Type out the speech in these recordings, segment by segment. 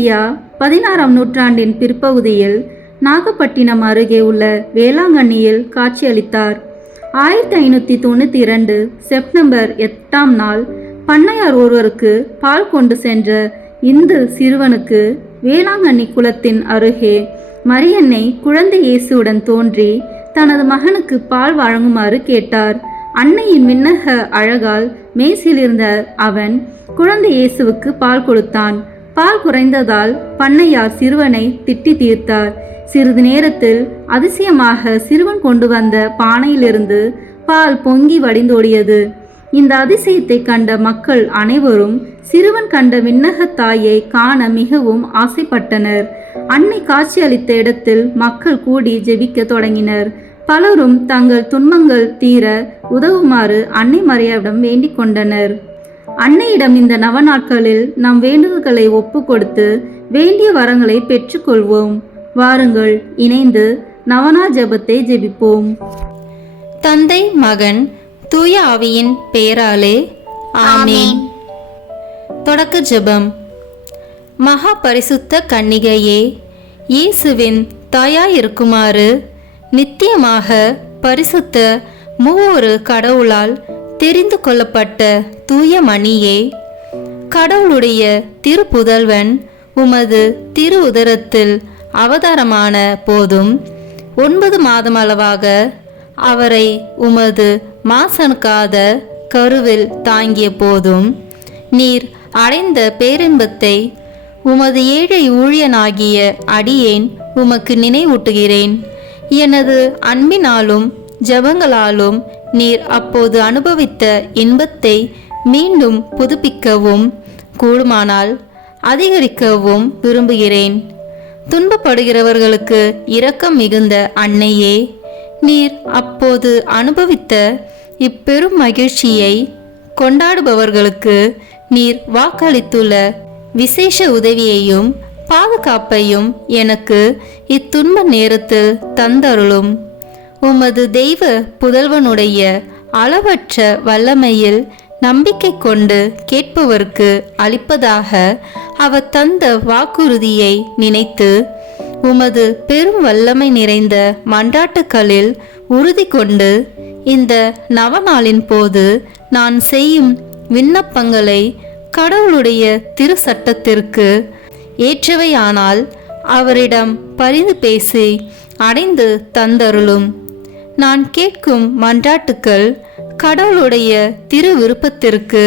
ஐயா பதினாறாம் நூற்றாண்டின் பிற்பகுதியில் நாகப்பட்டினம் அருகே உள்ள வேளாங்கண்ணியில் காட்சியளித்தார். ஆயிரத்தி ஐநூற்றி தொண்ணூற்றி இரண்டு செப்டம்பர் எட்டாம் நாள் பண்ணையார் ஒருவருக்கு பால் கொண்டு சென்ற இந்து சிறுவனுக்கு வேளாங்கண்ணி குளத்தின் அருகே மரியன்னை குழந்தை இயேசுவுடன் தோன்றி தனது மகனுக்கு பால் வழங்குமாறு கேட்டார். அன்னையின் மின்னக அழகால் மேசிலிருந்த அவன் குழந்தை இயேசுவுக்கு பால் கொடுத்தான். பால் குறைந்ததால் பண்ணையார் சிறுவனை திட்டி தீர்த்தார். சிறிது நேரத்தில் அதிசயமாக சிறுவன் கொண்டு வந்த பானையிலிருந்து பால் பொங்கி வடிந்தோடியது. இந்த அதிசயத்தை கண்ட மக்கள் அனைவரும் சிறுவன் கண்ட விண்ணகத் தாயை காண மிகவும் ஆசைப்பட்டனர். அன்னை காட்சியளித்த இடத்தில் மக்கள் கூடி ஜெபிக்க தொடங்கினர். பலரும் தங்கள் துன்பங்கள் தீர உதவுமாறு அன்னை மறையாவிடம் வேண்டிக் கொண்டனர். அன்னையிடம் இந்த நவநாட்களில் நம் வேண்டுதல்களை ஒப்பு கொடுத்து வேண்டிய வரங்களை பெற்றுக்கொள்வோம். வாருங்கள் இணைந்து நவனா ஜெபத்தை ஜெபிப்போம். தந்தை மகன் தூய ஆவியின் பெயராலே ஆமென். தொடக்க ஜெபம். மகா பரிசுத்த கன்னிகையே இயேசுவின் தாயாயிருக்குமாறு நித்தியமாக பரிசுத்த மூவொரு கடவுளால் தெரிந்து கொள்ளப்பட்ட தூய மணியே கடவுளுடைய திருப்புதல்வன் உமது திரு உதரத்தில் அவதாரமான போதும் ஒன்பது மாதமளவாக அவரை உமது மாசனுக்காத கருவில் தாங்கிய போதும் நீர் அடைந்த பேரின்பத்தை உமது ஏழை ஊழியனாகிய அடியேன் உமக்கு நினைவூட்டுகிறேன். எனது அன்பினாலும் ஜெபங்களாலும் நீர் அப்போது அனுபவித்த இன்பத்தை மீண்டும் புதுப்பிக்கவும் கூடுமானால் அதிகரிக்கவும் விரும்புகிறேன். துன்பப்படுகிறவர்களுக்கு இரக்கம் மிகுந்த அன்னையே நீர் அப்போது அனுபவித்த இப்பெரும் மகிழ்ச்சியை கொண்டாடுபவர்களுக்கு நீர் வாக்களித்துள்ள விசேஷ உதவியையும் பாதுகாப்பையும் எனக்கு இத்துன்ப நேரத்தில் தந்தருளும். உமது தெய்வ புதல்வனுடைய அளவற்ற வல்லமையில் நம்பிக்கை கொண்டு கேட்பவர்க்கு அளிப்பதாக அவர் தந்த வாக்குறுதியை நினைத்து உமது பெரும் வல்லமை நிறைந்த மன்றாட்டுக்களில் உறுதி கொண்டு இந்த நவநாளின் போது நான் செய்யும் விண்ணப்பங்களை கடவுளுடைய திரு சட்டத்திற்கு ஏற்றவையானால் அவரிடம் பரிந்து பேசி அடைந்து தந்தருளும். நான் கேட்கும் மன்றாட்டுக்கள் கடவுளுடைய திரு விருப்பத்திற்கு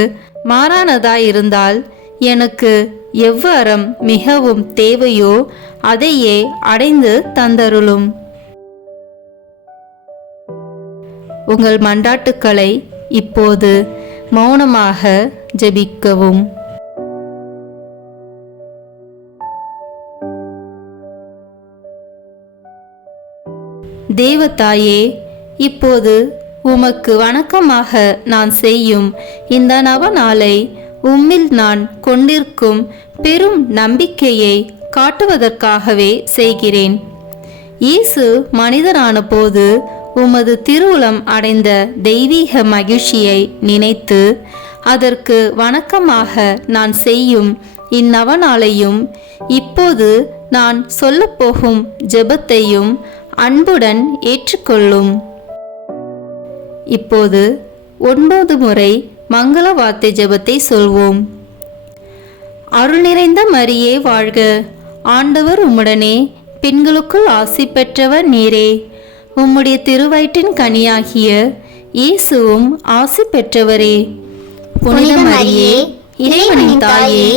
மாறானதாயிருந்தால் எனக்கு எவ்வரம் மிகவும் தேவையோ அதையே அடைந்து தந்தருளும். உங்கள் மன்றாட்டுக்களை இப்போது மௌனமாக ஜெபிக்கவும். தேவதாயே இப்போது உமக்கு வணக்கமாக நான் செய்யும் இந்த நவநாளை உம்மில் நான் கொண்டிருக்கும் பெரும் நம்பிக்கையை காட்டுவதற்காகவே செய்கிறேன். இயேசு மனிதரான போது உமது திருவுளம் அடைந்த தெய்வீக மகிழ்ச்சியை நினைத்து அதற்கு வணக்கமாக நான் செய்யும் இந்நவநாளையும் இப்போது நான் சொல்லப்போகும் ஜெபத்தையும் அன்புடன் ஏற்றுக்கொள்ளும். இப்போது ஒன்பது முறை மங்கள வார்த்தை ஜெபத்தை சொல்வோம். அருள் நிறைந்த மரியே வாழ்க. ஆண்டவர் உம்முடனே பெண்களுக்குள் ஆசி பெற்றவர் நீரே. உம்முடைய திருவயிற்றின் கனியாகிய இயேசுவும் ஆசி பெற்றவரே. புனித மரியே இறைவனின் தாயே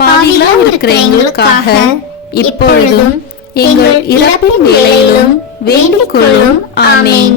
பாவிகளாய் இருக்கிற எங்களுக்காக இப்பொழுதும் எங்கள் இறப்பின் வேலையிலும் வேண்டிக் கொள்ளும். ஆமேன்.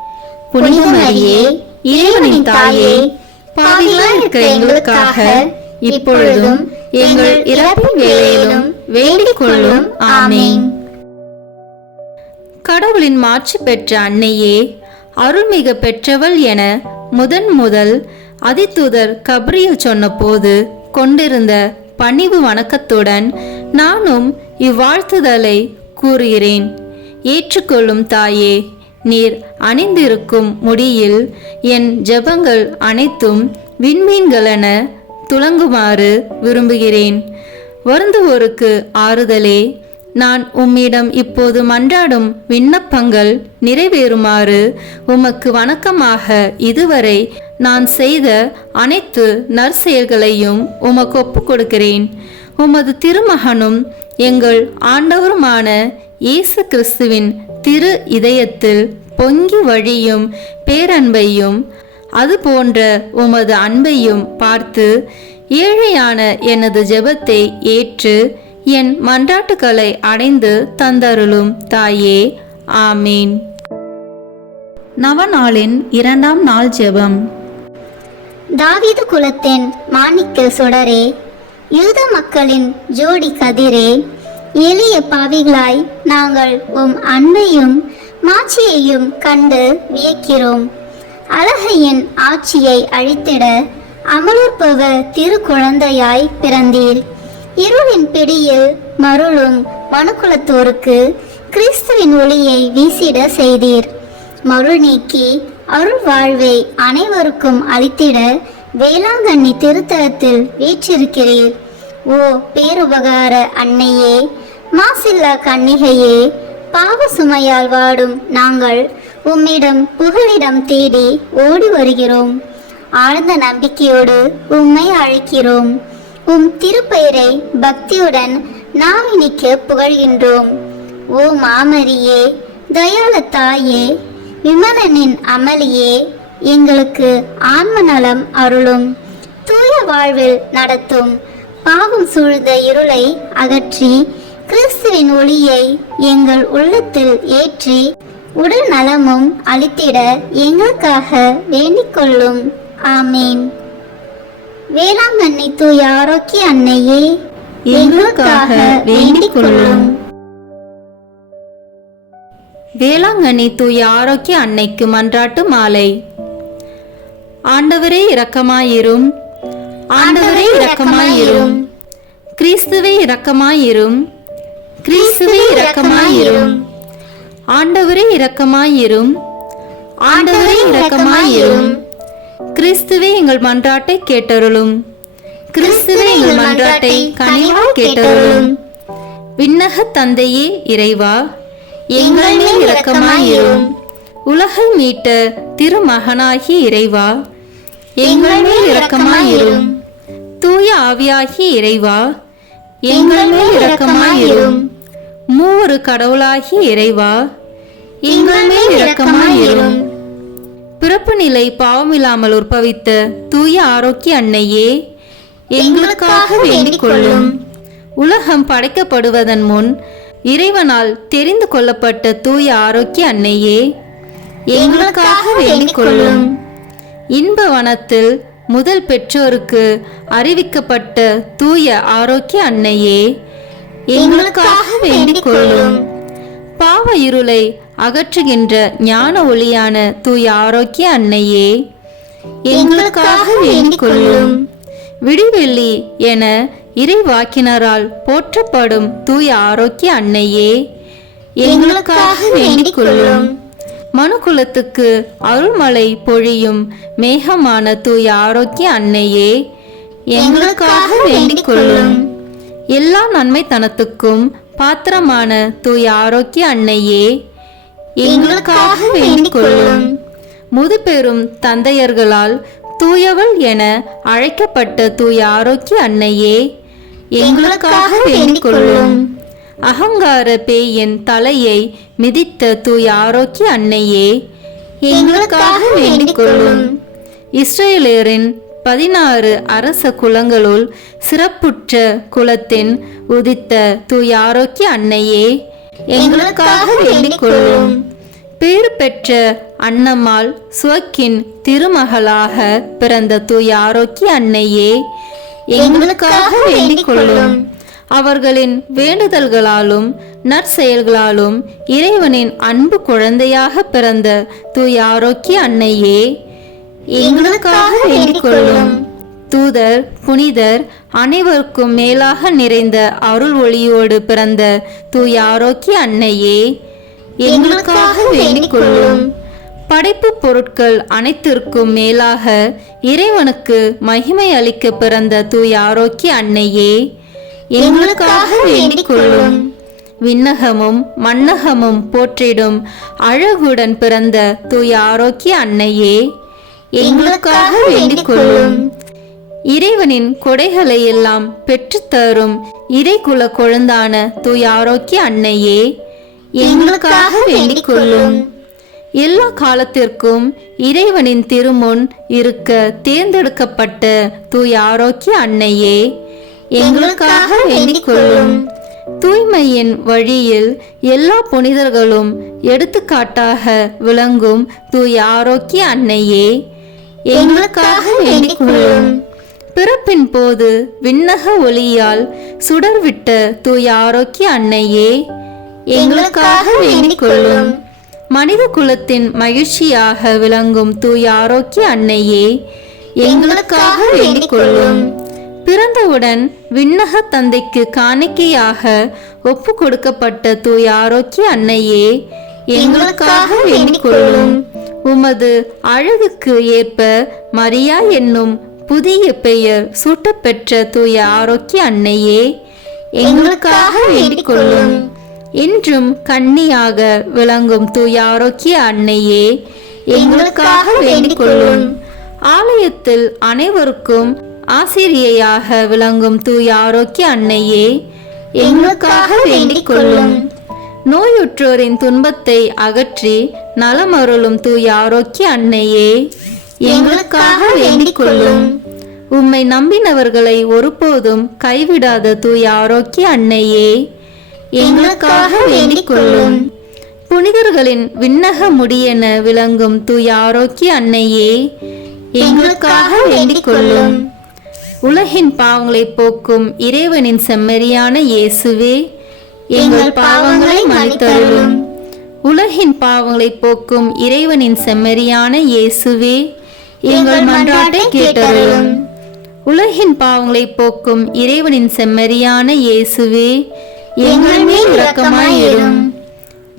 புனித மரியே இறைவனின் தாயே பாவிகளாய் இருக்கிற எங்களுக்காக இப்பொழுதும் எங்கள் இறப்பின் வேலையிலும் வேண்டிக் கொள்ளும் ஆமேன். கடவுளின் மாட்சி பெற்ற அன்னையே அருள்மிக பெற்றவள் என முதன் முதல் அதித்துதர் கப்ரியல் சொன்னபோது கொண்டிருந்த பணிவு வணக்கத்துடன் நானும் இவ்வாழ்த்துதலை கூறுகிறேன். ஏற்றுக்கொள்ளும் தாயே நீர் அணிந்திருக்கும் முடியில் என் ஜெபங்கள் அனைத்தும் விண்மீன்களென துலங்குமாறு விரும்புகிறேன். வருந்துவோருக்கு ஆறுதலே. நான் உம்மிடம் இப்போது மன்றாடும் விண்ணப்பங்கள் நிறைவேறுமாறு உமக்கு வணக்கமாக இதுவரை நான் செய்த அனைத்து நற்செயல்களையும் உமக்கு ஒப்புக் கொடுக்கிறேன் உமது திருமகனும் எங்கள் ஆண்டவருமான இயேசு கிறிஸ்துவின் திரு இதயத்தில் பொங்கி வழியும் பேரன்பையும் அது போன்ற உமது அன்பையும் பார்த்து ஏழையான எனது ஜெபத்தை ஏற்று என் மன்றாட்டுக்களை அடைந்து தந்தருளும் தாயே. ஆமீன். நவநாளின் இரண்டாம் நாள் ஜெபம். தாவிது குலத்தின் மாணிக்க சுடரே யூத மக்களின் ஜோடி கதிரே எளிய பாவிகளாய் நாங்கள் உம் அன்பையும் மாட்சியையும் கண்டு வியக்கிறோம். அழகையின் ஆட்சியை அழித்திட அமலர்பவ திருக்குழந்தையாய் பிறந்தீர். இருளின் பிடியில் மருளும் மனுக்குலத்தோருக்கு கிறிஸ்துவின் ஒளியை வீசிட செய்தீர். மருள் நீக்கி அருள் வாழ்வை அனைவருக்கும் அளித்திட வேளாங்கண்ணி திருத்தலத்தில் வீற்றிருக்கிறீர். ஓ பேருபகார அன்னையே மாசில்லா கன்னிகையே பாவ சுமையால் வாடும் நாங்கள் உம்மிடம் புகலிடம் தேடி ஓடி வருகிறோம். ஆழ்ந்த நம்பிக்கையோடு உம்மை அழைக்கிறோம். உம் திருப்பெயரை பக்தியுடன் நாவினிக்க புகழ்கின்றோம். ஓ மாமரியே தயால தாயே விமலனின் அமளியே எங்களுக்கு ஆன்ம நலம் அருளும். தூய வாழ்வில் நடத்தும் பாவம் சூழ்ந்த இருளை அகற்றி கிறிஸ்துவின் ஒளியை எங்கள் உள்ளத்தில் ஏற்றி உடல் நலமும் அளித்திட எங்களுக்காக வேண்டிக் கொள்ளும் ஆமேன். வேளாங்கண்ணி தூய ஆரோக்கிய அன்னையே எங்களுக்காக வேண்டிக் கொள்ளும் வேளாங்கண்ணி தூய ஆரோக்கிய அன்னைக்கு மன்றாட்டு மாலை. ஆண்டவரே இரக்கமாயிரும். ஆண்டவரே இரக்கமாயிரும். கிறிஸ்துவே இரக்கமாயிரும். கிறிஸ்துவே இரக்கமாயிரும். ஆண்டவரே இரக்கமாயிரும். ஆண்டவரே இரக்கமாயிரும். கிறிஸ்துவே எங்கள் மன்றாட்டை கேட்டருளும். கிறிஸ்துவே எங்கள் மன்றாட்டை கனிவா கேட்டருளும். விண்ணக தந்தையே இறைவா எங்கள் மேல் இரக்கமாயிரும். உலகை மீட்ட திருமகனாகி இறைவா எங்கள் மேல் இரக்கமாயிரும். தூய ஆவியாகி இறைவா எங்கள் மேல் இரக்கமாயிரும். மூவரு கடவுளாகி இறைவா எங்கள் மேல் இரக்கமாயிரும். பிறப்பு நிலை பாவமில்லாமல் உற்பவித்த தூய ஆரோக்கிய அன்னையே எங்களுக்காக வேண்டிக் கொள்ளும் உலகம் படைக்கப்படுவதன் முன் இறைவனால் தெரிந்து கொள்ளப்பட்ட தூய ஆரோக்கிய அன்னையே எங்களுக்காக வேண்டிக் கொள்ளும் இன்ப வனத்தில் முதல் பெற்றோருக்கு அறிவிக்கப்பட்ட தூய ஆரோக்கிய அன்னையே எங்களுக்காக வேண்டிக் கொள்ளும் பாவ இருளை அகற்றுகின்ற ஞான ஒளியான தூய ஆரோக்கிய அன்னையே எங்களுக்காக வேண்டிக் கொள்ளும் விடிவெள்ளி என இறைவாக்கினரால் போற்றப்படும் தூய ஆரோக்கிய அன்னையே எங்களுக்காக வேண்டிக் கொள்ளும் மனுக்குலத்துக்கு அருள்மலை பொழியும் மேகமான தூய ஆரோக்கிய அன்னையே எங்களுக்காக வேண்டிக் கொள்ளும் எல்லா நன்மைத்தனத்துக்கும் பாத்திரமான தூய ஆரோக்கிய அன்னையே எங்களுக்காக வேண்டிக் கொள்ளும் முதுபெரும் தந்தையர்களால் தூயவள் என அழைக்கப்பட்ட தூய ஆரோக்கிய அன்னையே எங்களுக்காக வேண்டிக் கொள்ளும் அகங்கார பேயின் தலையை மிதித்த தூய ஆரோக்கிய அன்னையே எங்களுக்காக வேண்டிக் கொள்ளும் இஸ்ரேலரின் பதினாறு அரச குலங்களுள் சிறப்புற்ற குலத்தின் உதித்த தூய் ஆரோக்கிய அன்னையே எங்களுக்காக வேண்டிக் கொள்ளும் பெற்ற அன்னம்மாள் சுவக்கின் திருமகளாக பிறந்த தூய் ஆரோக்கிய அன்னையே எங்களுக்காக வேண்டிக் கொள்ளும் அவர்களின் வேண்டுதல்களாலும் நற்செயல்களாலும் இறைவனின் அன்பு குழந்தையாக பிறந்த தூய் ஆரோக்கிய அன்னையே எங்களுக்காக வேண்டிக் கொள்ளும் தூதர் புனிதர் அனைவருக்கும் மேலாக நிறைந்த அருள் ஒளியோடு பிறந்த தூய ஆரோக்கிய அன்னையே எங்களுக்காக வேண்டிக் கொள்ளும் படைப்பு பொருட்கள் அனைத்திற்கும் மேலாக இறைவனுக்கு மகிமை அளிக்க பிறந்த தூய ஆரோக்கிய அன்னையே எங்களுக்காக வேண்டிக் கொள்ளும் விண்ணகமும் மன்னகமும் போற்றிடும் அழகுடன் பிறந்த தூய ஆரோக்கிய அன்னையே எங்களுக்காக வேண்டிக் கொள்ளும் இறைவனின் கொடைகளை எல்லாம் பெற்றுத்தரும் இறைக்குல குழந்தான தூய் ஆரோக்கிய அன்னையே எங்களுக்காக வேண்டிக் கொள்ளும் எல்லா காலத்திற்கும் இறைவனின் திருமுன் இருக்க தேர்ந்தெடுக்கப்பட்ட தூய் ஆரோக்கிய அன்னையே எங்களுக்காக வேண்டிக் கொள்ளும் தூய்மையின் வழியில் எல்லா புனிதர்களும் எடுத்துக்காட்டாக விளங்கும் தூய் ஆரோக்கிய அன்னையே எங்களுக்காக வேண்டிக் கொள்ளும் பிறப்பின் போது விண்ணக ஒளியால் சுடர்விட்ட தூய ஆரோக்கிய அன்னையே எங்களுக்காக வேண்டிக் கொள்ளும் மனித குலத்தின் மகிழ்ச்சியாக விளங்கும் தூய ஆரோக்கிய அன்னையே எங்களுக்காக வேண்டிக் கொள்ளும் பிறந்தவுடன் விண்ணக தந்தைக்கு காணிக்கையாக ஒப்பு கொடுக்கப்பட்ட தூய ஆரோக்கிய அன்னையே எங்களுக்காக வேண்டிக் கொள்ளும் உமது அழகுக்கு ஏற்ப மரியா என்னும் புதிய பெயர் சூட்டப்பெற்ற தூய ஆரோக்கிய அன்னையே எங்களுக்காக வேண்டிக் கொள்ளும் இன்றும் கண்ணியாக விளங்கும் தூய ஆரோக்கிய அன்னையே எங்களுக்காக வேண்டிக் கொள்ளும் ஆலயத்தில் அனைவருக்கும் ஆசிரியையாக விளங்கும் தூய ஆரோக்கிய அன்னையே எங்களுக்காக வேண்டிக் கொள்ளும் நோயுற்றோரின் துன்பத்தை அகற்றி நலமருளும் தூய ஆரோக்கிய அன்னையே எங்களுக்காக வேண்டிக் கொள்ளும் உம்மை நம்பினவர்களை ஒருபோதும் கைவிடாத தூய ஆரோக்கிய அன்னையே எங்களுக்காக வேண்டிக் கொள்ளும் புனிதர்களின் விண்ணக முடியென விளங்கும் தூய ஆரோக்கிய அன்னையே எங்களுக்காக வேண்டிக் கொள்ளும் உலகின் பாவங்களை போக்கும் இறைவனின் செம்மறியான இயேசுவே எங்கள் பாவங்களை மன்னித்தருளும். உலகின் பாவங்களை போக்கும் இறைவனின் செம்மறியான இயேசுவே எங்கள் மன்றாட்டை கேட்டருளும். உலகின் பாவங்களை போக்கும் இறைவனின் செம்மறியான இயேசுவே எங்கள் மேல் இரக்கமாயிரும்.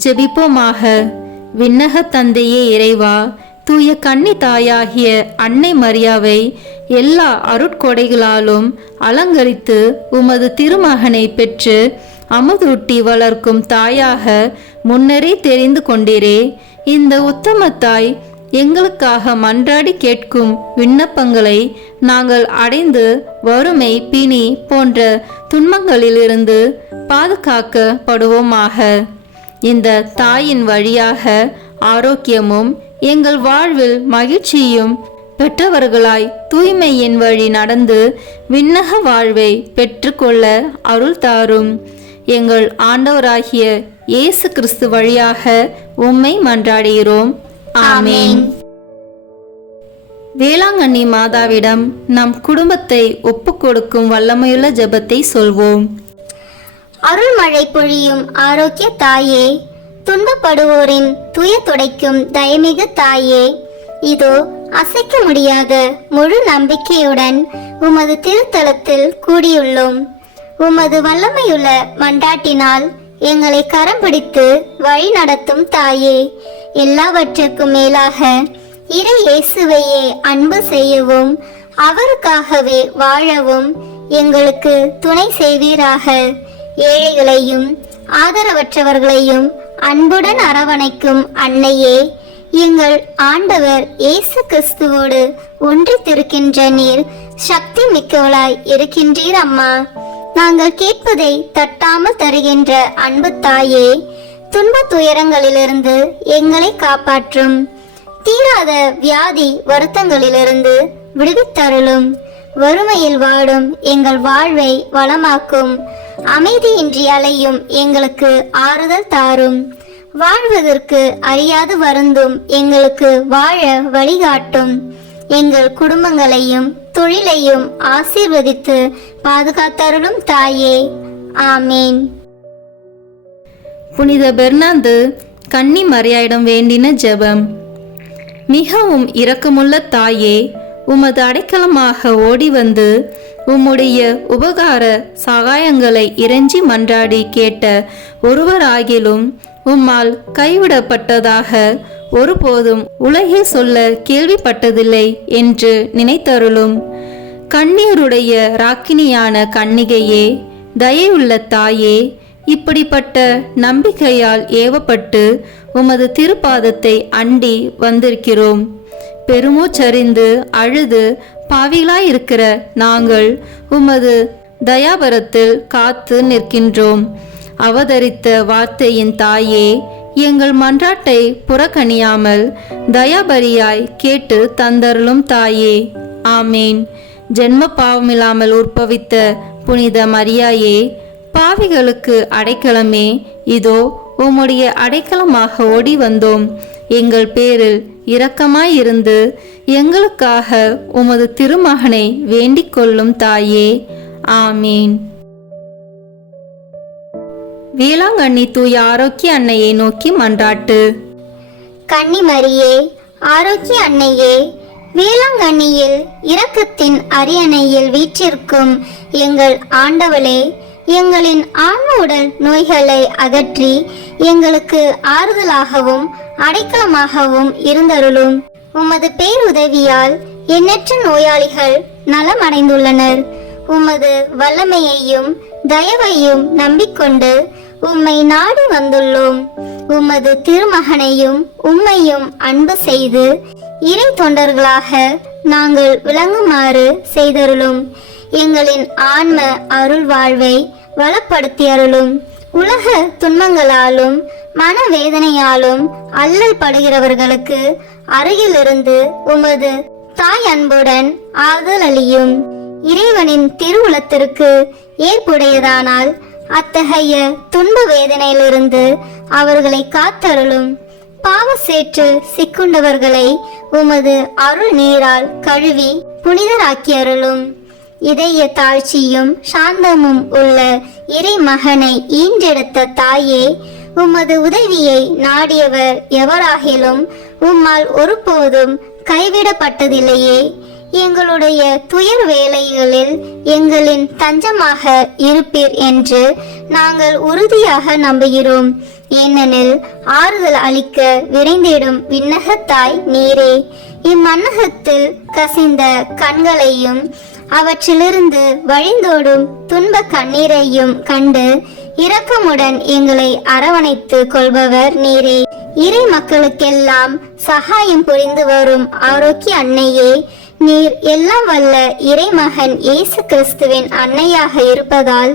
ஜெபிப்போமாக. விண்ணக தந்தையே இறைவா தூய கன்னி தாயாகிய அன்னை மரியாவை எல்லா அருட்கொடைகளாலும் அலங்கரித்து உமது திருமகனை பெற்று அமுதூட்டி வளர்க்கும் தாயாக முன்னரே தெரிந்து கொண்டீரே. இந்த உத்தம தாய் எங்களுக்காக மன்றாடி கேட்கும் விண்ணப்பங்களை நாங்கள் அடைந்து வறுமை பிணி போன்ற துன்பங்களிலிருந்து பாதுகாக்கப்படுவோமாக. இந்த தாயின் வழியாக ஆரோக்கியமும் எங்கள் வாழ்வில் மகிழ்ச்சியும் பெற்றவர்களாய் தூய்மையின் வழி நடந்து விண்ணக வாழ்வை பெற்றுக்கொள்ள அருள் தாரும். எங்கள் ஆண்டவராகிய இயேசு கிறிஸ்து வழியாக உம்மை மன்றாடுகிறோம். ஆமேன். வேளாங்கண்ணி மாதாவிடம் நம் குடும்பத்தை ஒப்புக்கொடுக்கும் வல்லமையுள்ள ஜெபத்தை சொல்வோம். அருள்மழை பொழியும் ஆரோக்கிய தாயே துன்பப்படுவோரின் துய துடைக்கும் தயமிகு தாயே இதோ அசைக்க முடியாத முழு நம்பிக்கையுடன் உமது திருத்தலத்தில் கூடியுள்ளோம். உமது வல்லமையுள்ள மண்டாட்டினால் எங்களை கரம் பிடித்து வழி நடத்தும் தாயே எல்லாவற்றுக்கும் மேலாக இறை இயேசுவையே அன்பு செய்யவும் அவருக்காகவே வாழவும் எங்களுக்கு துணை செய்வீராக. ஏழைகளையும் ஆதரவற்றவர்களையும் அன்புடன் அரவணைக்கும் அன்னையே எங்கள் ஆண்டவர் இயேசு கிறிஸ்துவோடு ஒன்றித்திருக்கின்ற நீர் சக்தி மிக்கவளாய் இருக்கின்றீர் அம்மா. நாங்கள் கேட்பதை தட்டாமல் தருகின்ற அன்பு தாயே துன்ப துயரங்களிலிருந்து எங்களை காப்பாற்றும். தீராத வியாதி வருத்தங்களிலிருந்து விடுவித்தருளும். வறுமையில் வாடும் எங்கள் வாழ்வை வளமாக்கும். அமைதியின்றி அலையும் எங்களுக்கு ஆறுதல் தாரும். வாழ்வதற்கு அறியாது வருந்தும் எங்களுக்கு வாழ வழிகாட்டும். எங்கள் குடும்பங்களையும் தொழிலையும் ஆசீர்வதித்து பாதுகாத்தருளும் தாயே. ஆமேன். புனித பெர்னாந்து கன்னி மரியாயிடம் வேண்டின ஜெபம். மிகவும் இரக்கமுள்ள தாயே உமது அடைக்கலமாக ஓடி வந்து உம்முடைய உபகார சகாயங்களை இறைஞ்சி மன்றாடி கேட்ட ஒருவராகிலும் உம்மால் கைவிடப்பட்டதாக ஒருபோதும் உலகில் சொல்ல கேள்விப்பட்டதில்லை என்று நினைத்தருளும். கண்ணீருடைய ராக்கினியான கண்ணிகையே தயவுள்ள தாயே இப்படிப்பட்ட நம்பிக்கையால் ஏவப்பட்டு உமது திருப்பாதத்தை அண்டி வந்திருக்கிறோம். பெருமூச்சறிந்து அழுது பாவிகளாயிருக்கிற நாங்கள் உமது தயாபரத்தில் காத்து நிற்கின்றோம். அவதரித்த வார்த்தையின் தாயே எங்கள் மன்றாட்டை புறக்கணியாமல் தயாபரியாய் கேட்டு தந்தருளும் தாயே. ஆமேன். ஜென்ம பாவமில்லாமல் உற்பவித்த புனித மரியாயே பாவிகளுக்கு அடைக்கலமே. இதோ உம்முடைய அடைக்கலமாக ஓடி வந்தோம். எங்கள் பேரில் இரக்கமாயிருந்து எங்களுக்காக உமது திருமகனை வேண்டிக் கொள்ளும் தாயே. ஆமீன். வேளாங்கண்ணி தூய ஆரோக்கிய அன்னையை நோக்கி மன்றாட்டு. கன்னிமரியே ஆரோக்கிய அன்னையே வேளாங்கண்ணியில் இரக்கத்தின் அரியணையில் வீற்றிருக்கும் எங்கள் ஆண்டவளே எங்களின் ஆன்ம உடல் நோய்களை அகற்றி எங்களுக்கு ஆறுதலாகவும் அடைக்கலமாகவும் இருந்தருளும். உமது பேருதவியால் எண்ணற்ற நோயாளிகள் நலமடைந்துள்ளனர். உமது வல்லமையையும் தயவையும் நம்பிக்கொண்டு உம்மை நாடி வந்துள்ளோம். உமது திருமகனையும் உம்மையும் அன்பு செய்து இறை தொண்டர்களாக நாங்கள் விளங்குமாறு செய்தருளும். எங்களின் ஆன்ம அருள் வாழ்வை வளப்படுத்தி அருளும். உலக துன்பங்களாலும் மனவேதனையாலும் அல்லல் படுகிறவர்களுக்கு அருகிலிருந்து உமது தாய் அன்புடன் ஆதலளியும் இறைவனின் திருவுளத்திற்கு ஏற்புடையதானால் அத்தகைய துன்ப வேதனையிலிருந்து அவர்களை காத்தருளும். பாவ சேற்று சிக்குண்டவர்களை உமது அருள் நீரால் கழுவி புனிதராக்கி அருளும். இதய தாழ்ச்சியும் சாந்தமும் உள்ள இறை மகனை ஈன்றெடுத்த தாயே உமது உதவியை நாடியவர் எவராகிலும் உம்மால் ஒருபோதும் கைவிடப்பட்டதில்லையே. எங்களுடைய துயர் வேலைகளில் எங்களின் தஞ்சமாக இருப்பீர் என்று நாங்கள் உறுதியாக நம்புகிறோம். ஏனெனில் ஆறுதல் அளிக்க விரைந்திடும் விண்ணகத்தாய் நீரே. இம்மன்னகத்தில் கசிந்த கண்களையும் அவற்றிலிருந்து வழிந்தோடும் துன்ப கண்ணீரையும் கண்டு இரக்கமுடன் எங்களை அரவணைத்து கொள்பவர் நீரே. இறை மக்களுக்கெல்லாம் சகாயம் புரிந்து வரும் ஆரோக்கிய அன்னையே நீர் எல்லாம் வல்ல இறைமகன் இயேசு கிறிஸ்துவின் அன்னையாக இருப்பதால்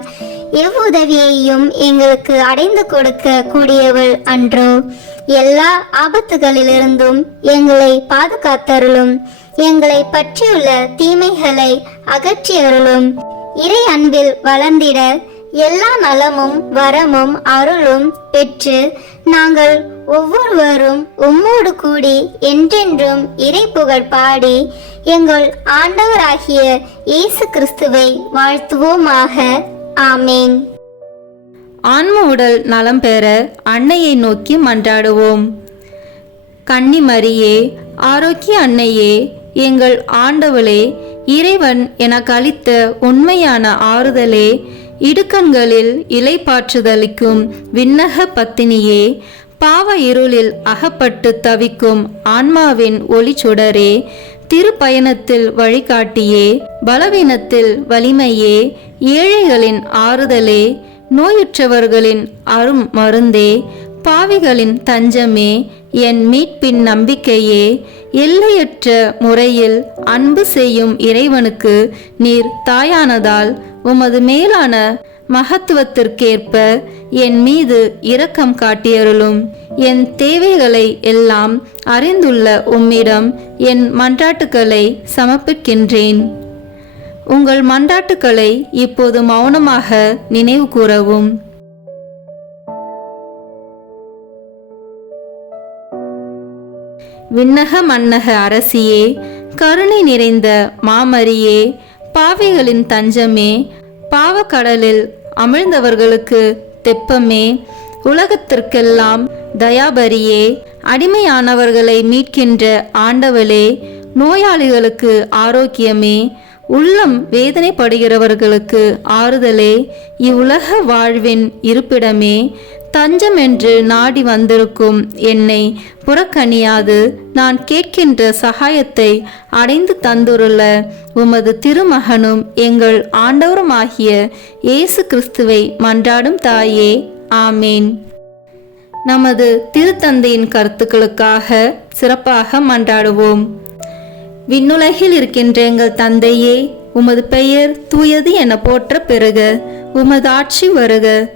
எவ்வுதவியையும் எங்களுக்கு அடைந்து கொடுக்க கூடியவள் அன்றோ. எல்லா ஆபத்துகளிலிருந்தும் எங்களை பாதுகாத்தருளும். எங்களை பற்றியுள்ள தீமைகளை அகற்றியருளும். இறை அன்பில் வளர்ந்திட எல்லா நலமும் வரமும் அருளும் பெற்று நாங்கள் ஒவ்வொருவரும் உம்மோடு கூடி என்றென்றும் இறை புகழ் பாடி எங்கள் ஆண்டவராகிய இயேசு கிறிஸ்துவை வாழ்த்துவோமாக. ஆமேன். ஆன்ம உடல் நலம் பெற அன்னையை நோக்கி மன்றாடுவோம். கன்னி மரியே ஆரோக்கிய அன்னையே எங்கள் ஆண்டவளே இறைவன் எனக்கு அளித்த உண்மையான ஆறுதலே இடுக்கண்களில் இலை பாற்றுதலிக்கும் விண்ணக பத்தினியே பாவ இருளில் அகப்பட்டு தவிக்கும் ஆன்மாவின் ஒளி சுடரே திருப்பயணத்தில் வழிகாட்டியே பலவீனத்தில் வலிமையே ஏழைகளின் ஆறுதலே நோயுற்றவர்களின் அரும் மருந்தே பாவிகளின் தஞ்சமே என் மீட்பின் நம்பிக்கையே எல்லையற்ற முறையில் அன்பு செய்யும் இறைவனுக்கு நீர் தாயானதால் உமது மேலான மகத்துவத்திற்கேற்ப என் மீது இரக்கம் காட்டியருளும். என் தேவைகளை எல்லாம் அறிந்துள்ள உம்மிடம் என் மன்றாட்டுக்களை சமர்ப்பிக்கின்றேன். உங்கள் மன்றாட்டுக்களை இப்போது மௌனமாக நினைவு கூறவும். விண்ணக மன்னக அரசியே கருணை நிறைந்த மாமரியே பாவிகளின் தஞ்சமே பாவக்கடலில் அமிழ்ந்தவர்களுக்கு தெப்பமே உலகத்திற்கெல்லாம் தயாபரியே அடிமையானவர்களை மீட்கின்ற ஆண்டவளே நோயாளிகளுக்கு ஆரோக்கியமே உள்ளம் வேதனைப்படுகிறவர்களுக்கு ஆறுதலே இவ்வுலக வாழ்வின் இருப்பிடமே தஞ்சம் என்று நாடி வந்திருக்கும் என்னை புறக்கணியாது. நான் கேட்கின்ற சகாயத்தை அடைந்து தந்துருள்ள உமது திருமகனும் எங்கள் ஆண்டவருமாகிய இயேசு கிறிஸ்துவை மன்றாடும் தாயே. ஆமேன். நமது திருத்தந்தையின் கருத்துக்களுக்காக சிறப்பாக மன்றாடுவோம். விண்ணுலகில் இருக்கின்ற எங்கள் தந்தையே உமது பெயர் தூயது என போற்ற பெறுக உமது ஆட்சி வருக